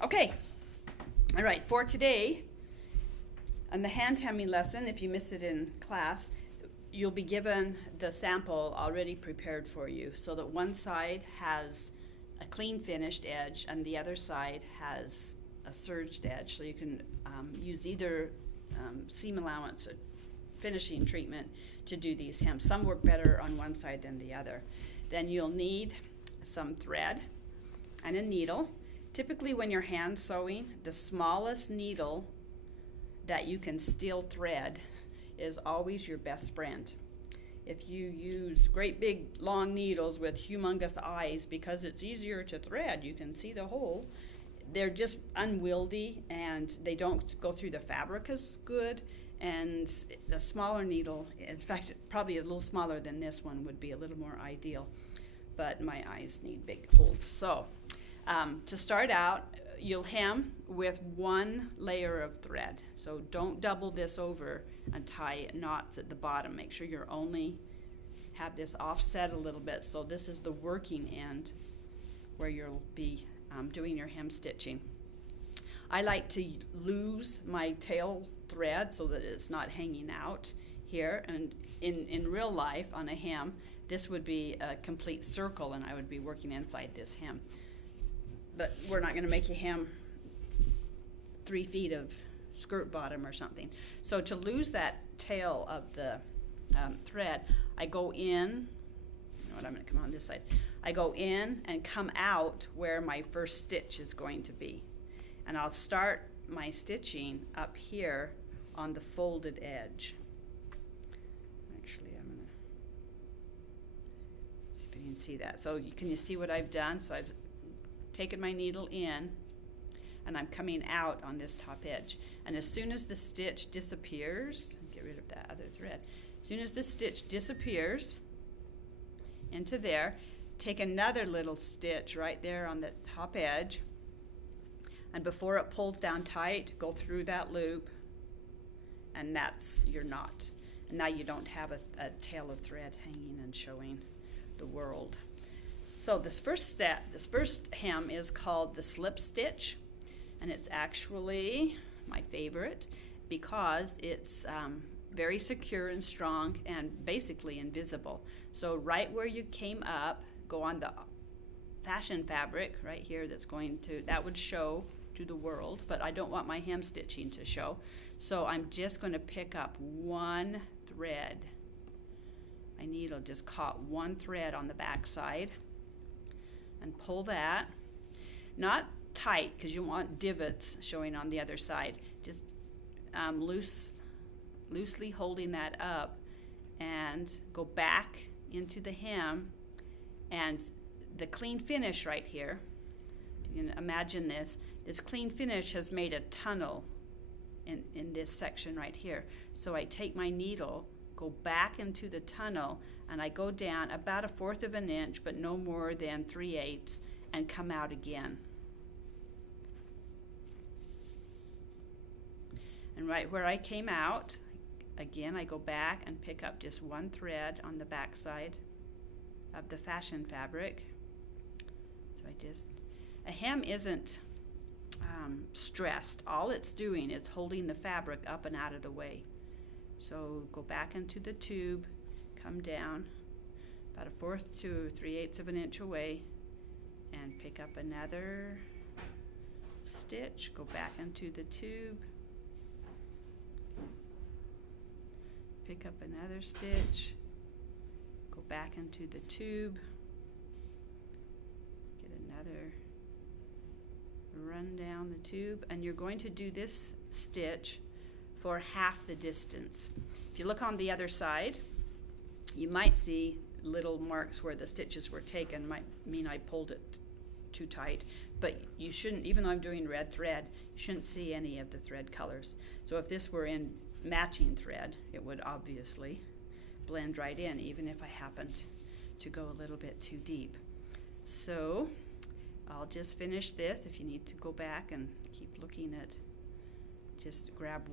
Okay, all right, for today, on the hand hemming lesson, if you missed it in class, you'll be given the sample already prepared for you so that one side has a clean finished edge and the other side has a serged edge. So you can use either seam allowance or finishing treatment to do these hems. Some work better on one side than the other. Then you'll need some thread and a needle. Typically when you're hand sewing, the smallest needle that you can still thread is always your best friend. If you use great big long needles with humongous eyes, because it's easier to thread, you can see the hole, they're just unwieldy and they don't go through the fabric as good. And the smaller needle, in fact probably a little smaller than this one, would be a little more ideal, but my eyes need big holes. So to start out, you'll hem with one layer of thread. So don't double this over and tie knots at the bottom. Make sure you're only have this offset a little bit. So this is the working end where you'll be doing your hem stitching. I like to lose my tail thread so that it's not hanging out here. And in real life on a hem, this would be a complete circle and I would be working inside this hem. But we're not going to make you hem 3 feet of skirt bottom or something. So to lose that tail of the thread, I go in, you know what, I'm going to come on this side. I go in and come out where my first stitch is going to be. And I'll start my stitching up here on the folded edge. Actually, I'm going to see if you can see that. So can you see what I've done? So I've taken my needle in and I'm coming out on this top edge. And as soon as the stitch disappears, get rid of that other thread. As soon as the stitch disappears into there, take another little stitch right there on the top edge. And before it pulls down tight, go through that loop, and that's your knot. And now you don't have a tail of thread hanging and showing the world. So this first hem is called the slip stitch, and it's actually my favorite because it's very secure and strong and basically invisible. So right where you came up, go on the fashion fabric right here that would show to the world, but I don't want my hem stitching to show. So I'm just going to pick up one thread. My needle just caught one thread on the back side and pull that. Not tight because you want divots showing on the other side. Just loosely holding that up and go back into the hem, and the clean finish right here, you can imagine this clean finish has made a tunnel in this section right here. So I take my needle, go back into the tunnel, and I go down about 1/4 of an inch, but no more than 3/8, and come out again. And right where I came out, again I go back and pick up just one thread on the back side of the fashion fabric. So a hem isn't stressed. All it's doing is holding the fabric up and out of the way. So go back into the tube, come down about 1/4 to 3/8 of an inch away, and pick up another stitch, go back into the tube, pick up another stitch, go back into the tube, get another run down the tube, and you're going to do this stitch for half the distance. If you look on the other side, you might see little marks where the stitches were taken. Might mean I pulled it too tight, but you shouldn't, even though I'm doing red thread, you shouldn't see any of the thread colors. So if this were in matching thread, it would obviously blend right in, even if I happened to go a little bit too deep. So I'll just finish this. If you need to go back and keep looking at, just grab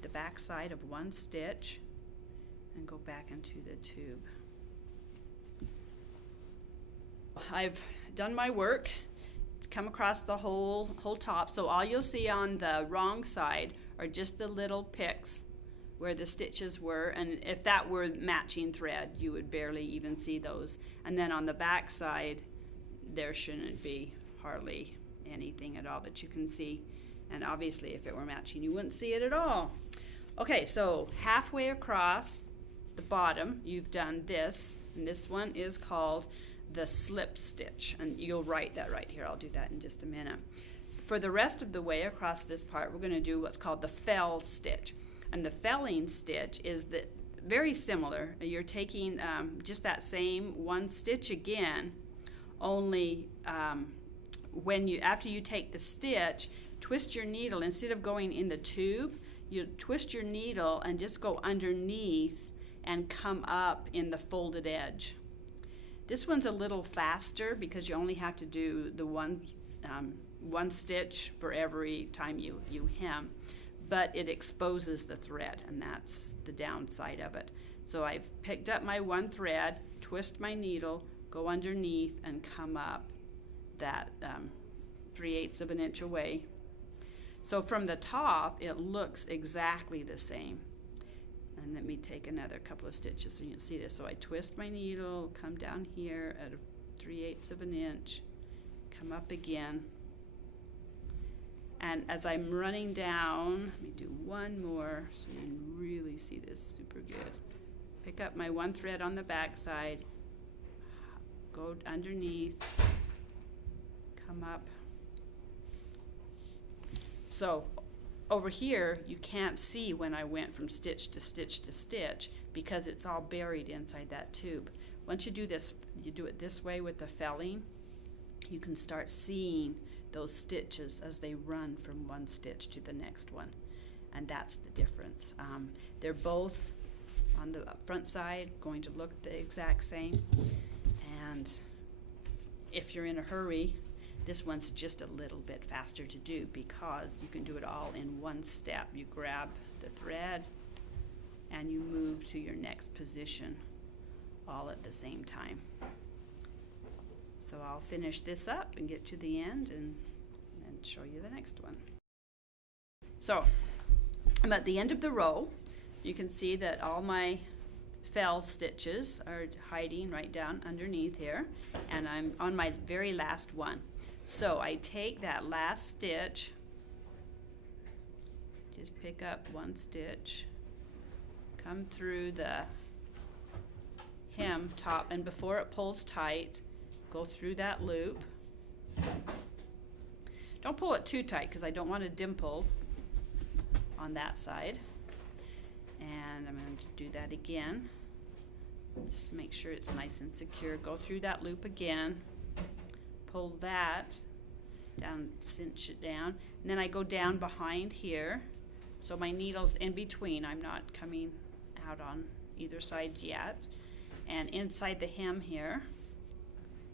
the back side of one stitch and go back into the tube. I've done my work come across the whole top. So all you'll see on the wrong side are just the little picks where the stitches were, and if that were matching thread, you would barely even see those. And then on the back side, there shouldn't be hardly anything at all that you can see. And obviously if it were matching, you wouldn't see it at all. Okay, so halfway across the bottom, you've done this, and this one is called the slip stitch, and you'll write that right here. I'll do that in just a minute. For the rest of the way across this part, we're going to do what's called the fell stitch. And the felling stitch is very similar. You're taking just that same one stitch again, only after you take the stitch, twist your needle. Instead of going in the tube, you twist your needle and just go underneath and come up in the folded edge. This one's a little faster because you only have to do the one stitch for every time you hem, but it exposes the thread, and that's the downside of it. So I've picked up my one thread, twist my needle, go underneath, and come up that 3/8 of an inch away. So from the top, it looks exactly the same. And let me take another couple of stitches so you can see this. So I twist my needle, come down here at 3/8 of an inch, come up again. And as I'm running down, let me do one more so you can really see this super good. Pick up my one thread on the back side, go underneath, come up. So over here, you can't see when I went from stitch to stitch to stitch because it's all buried inside that tube. Once you do this, you do it this way with the felling, you can start seeing those stitches as they run from one stitch to the next one, and that's the difference. They're both on the front side going to look the exact same, and if you're in a hurry, this one's just a little bit faster to do because you can do it all in one step. You grab the thread and you move to your next position all at the same time. So I'll finish this up and get to the end and show you the next one. So I'm at the end of the row. You can see that all my fell stitches are hiding right down underneath here, and I'm on my very last one. So I take that last stitch, just pick up one stitch, come through the hem top, and before it pulls tight, go through that loop. Don't pull it too tight because I don't want a dimple on that side. And I'm going to do that again, just to make sure it's nice and secure. Go through that loop again, pull that down, cinch it down, and then I go down behind here, so my needle's in between. I'm not coming out on either side yet. And inside the hem here,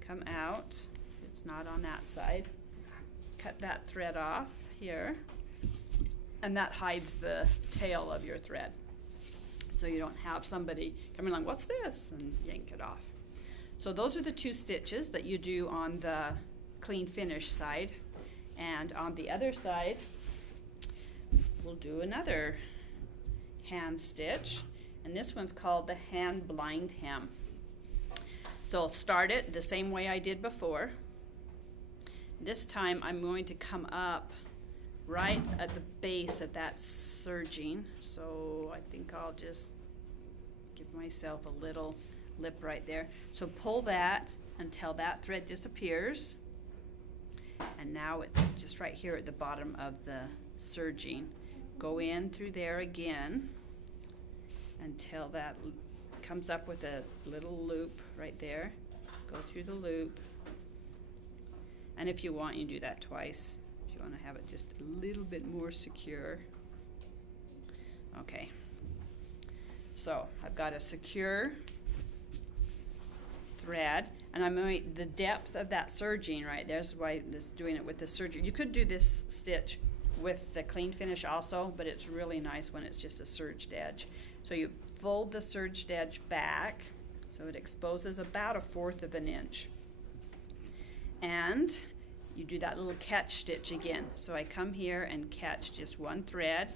come out, it's not on that side, cut that thread off here, and that hides the tail of your thread. So you don't have somebody coming along, what's this? And yank it off. So those are the two stitches that you do on the clean finish side. And on the other side, we'll do another hand stitch. And this one's called the hand blind hem. So I'll start it the same way I did before. This time I'm going to come up right at the base of that serging. So I think I'll just give myself a little lip right there. So pull that until that thread disappears. And now it's just right here at the bottom of the serging. Go in through there again until that comes up with a little loop right there. Go through the loop. And if you want, you do that twice. If you want to have it just a little bit more secure. Okay. So I've got a secure thread, and I'm going the depth of that serging right there's why this doing it with the serging. You could do this stitch with the clean finish also, but it's really nice when it's just a serged edge. So you fold the serged edge back so it exposes about 1/4 of an inch, and you do that little catch stitch again. So I come here and catch just one thread.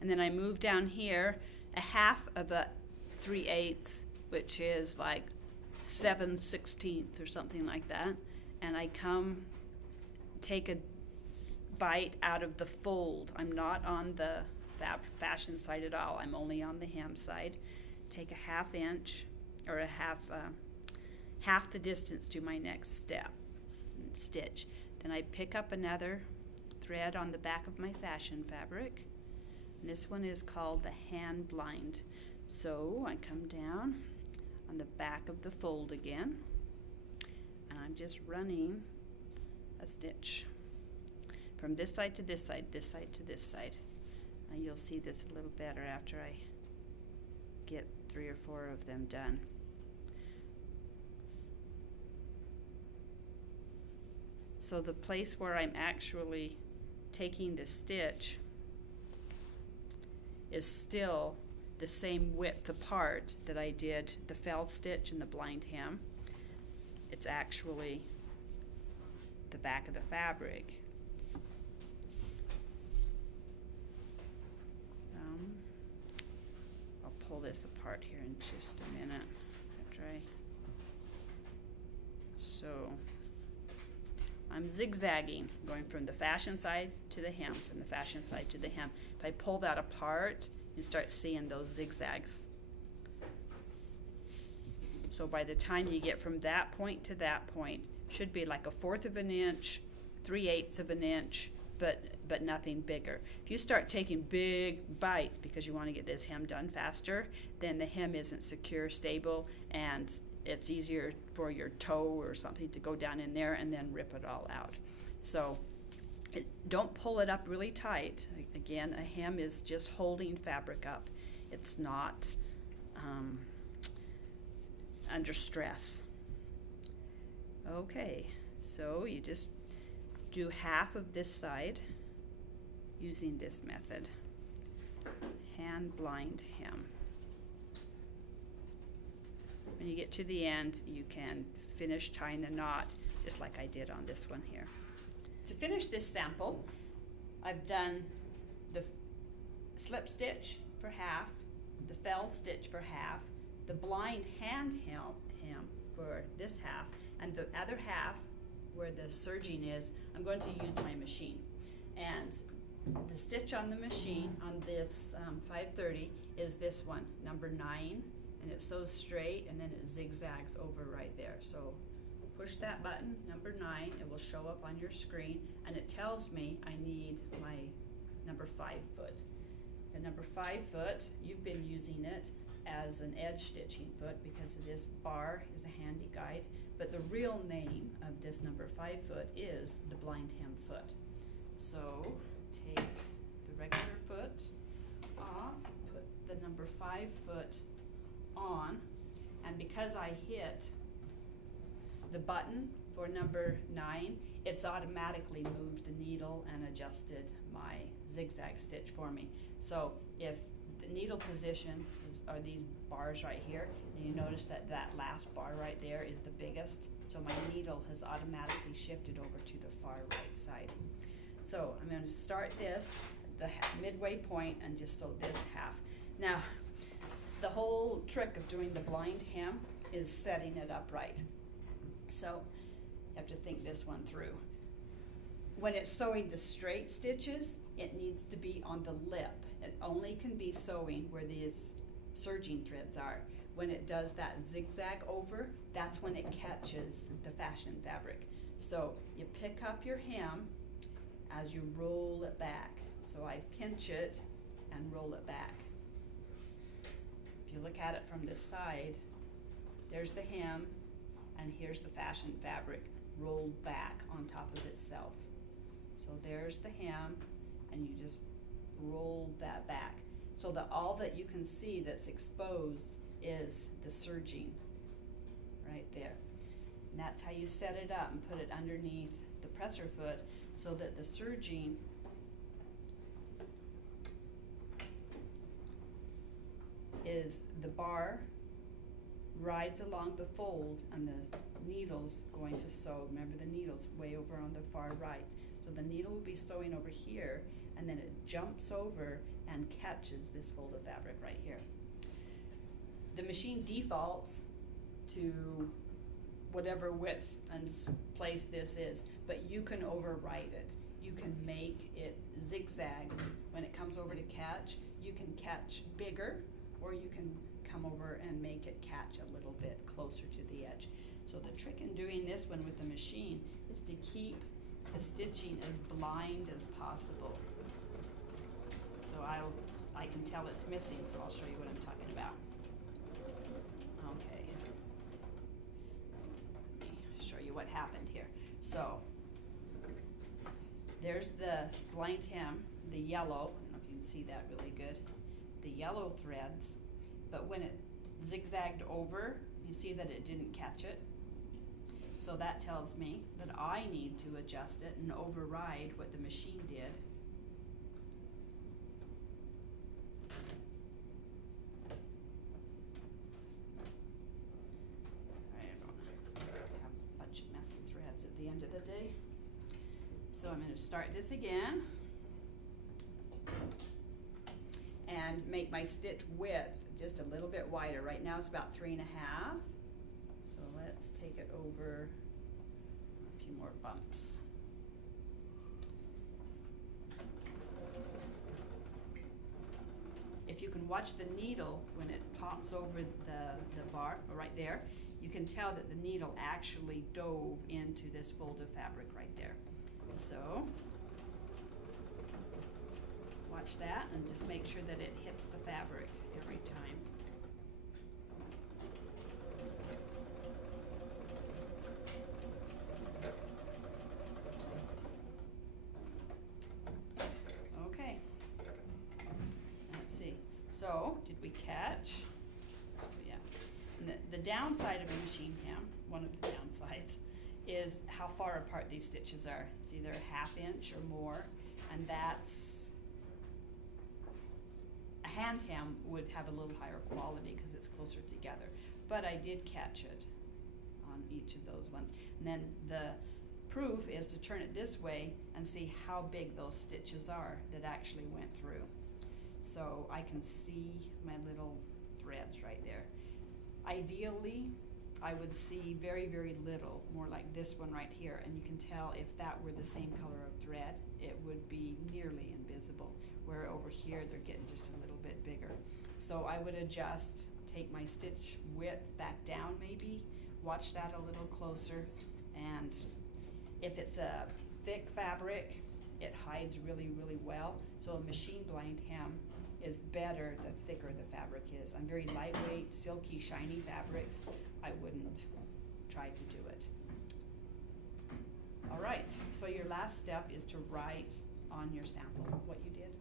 And then I move down here a half of a 3/8, which is like 7/16 or something like that. And I come, take a bite out of the fold. I'm not on the fashion side at all. I'm only on the hem side. Take a 1/2 inch or a half the distance to my next stitch. Then I pick up another thread on the back of my fashion fabric. And this one is called the hand blind. So I come down on the back of the fold again, and I'm just running a stitch from this side to this side, this side to this side. And you'll see this a little better after I get 3 or 4 of them done. So the place where I'm actually taking the stitch is still the same width apart that I did the fell stitch and the blind hem. It's actually the back of the fabric. I'll pull this apart here in just a minute after so I'm zigzagging, going from the fashion side to the hem, from the fashion side to the hem. If I pull that apart, you start seeing those zigzags. So by the time you get from that point to that point, should be like a 1/4 of an inch, 3/8 of an inch, but nothing bigger. If you start taking big bites because you want to get this hem done faster, then the hem isn't secure, stable, and it's easier for your toe or something to go down in there and then rip it all out. So don't pull it up really tight. Again, a hem is just holding fabric up. It's not under stress. Okay, so you just do half of this side using this method. Hand blind hem. When you get to the end, you can finish tying the knot just like I did on this one here. To finish this sample, I've done the slip stitch for half, the fell stitch for half, the blind hand hem for this half, and the other half where the serging is, I'm going to use my machine. And the stitch on the machine on this 530 is this one, number 9, and it sews straight and then it zigzags over right there. So push that button, number 9, it will show up on your screen, and it tells me I need my number 5 foot. The number 5 foot, you've been using it as an edge stitching foot because this bar is a handy guide, but the real name of this number 5 foot is the blind hem foot. So take the regular foot off, put the number 5 foot on, and because I hit the button for number 9, it's automatically moved the needle and adjusted my zigzag stitch for me. So if the needle position are these bars right here, and you notice that that last bar right there is the biggest, so my needle has automatically shifted over to the far right side. So I'm going to start this the midway point and just sew this half. Now the whole trick of doing the blind hem is setting it up right. So you have to think this one through. When it's sewing the straight stitches, it needs to be on the lip. It only can be sewing where these serging threads are. When it does that zigzag over, that's when it catches the fashion fabric. So you pick up your hem as you roll it back. So I pinch it and roll it back. If you look at it from this side, there's the hem, and here's the fashion fabric rolled back on top of itself. So there's the hem, and you just roll that back so that all that you can see that's exposed is the serging right there. And that's how you set it up and put it underneath the presser foot so that the serging is the bar rides along the fold and the needle's going to sew. Remember, the needle's way over on the far right. So the needle will be sewing over here, and then it jumps over and catches this fold of fabric right here. The machine defaults to whatever width and place this is, but you can override it. You can make it zigzag. When it comes over to catch, you can catch bigger, or you can come over and make it catch a little bit closer to the edge. So the trick in doing this one with the machine is to keep the stitching as blind as possible. So I can tell it's missing, so I'll show you what I'm talking about. Okay. Let me show you what happened here. So there's the blind hem, the yellow. I don't know if you can see that really good. The yellow threads, but when it zigzagged over, you see that it didn't catch it. So that tells me that I need to adjust it and override what the machine did. I don't have a bunch of messy threads at the end of the day. So I'm going to start this again and make my stitch width just a little bit wider. Right now it's about 3.5. So let's take it over a few more bumps. If you can watch the needle when it pops over the bar right there, you can tell that the needle actually dove into this fold of fabric right there. So watch that and just make sure that it hits the fabric every time. Okay, let's see. So, did we catch? Yeah. And the downside of a machine hem, one of the downsides, is how far apart these stitches are. It's either a 1/2 inch or more, and that's, a hand hem would have a little higher quality because it's closer together. But I did catch it on each of those ones. And then the proof is to turn it this way and see how big those stitches are that actually went through. So I can see my little threads right there. Ideally, I would see very, very little, more like this one right here, and you can tell if that were the same color of thread, it would be nearly invisible, where over here they're getting just a little bit bigger. So I would adjust, take my stitch width back down maybe, watch that a little closer, and if it's a thick fabric, it hides really, really well. So a machine blind hem is better the thicker the fabric is. On very lightweight, silky, shiny fabrics, I wouldn't try to do it. All right, so your last step is to write on your sample what you did.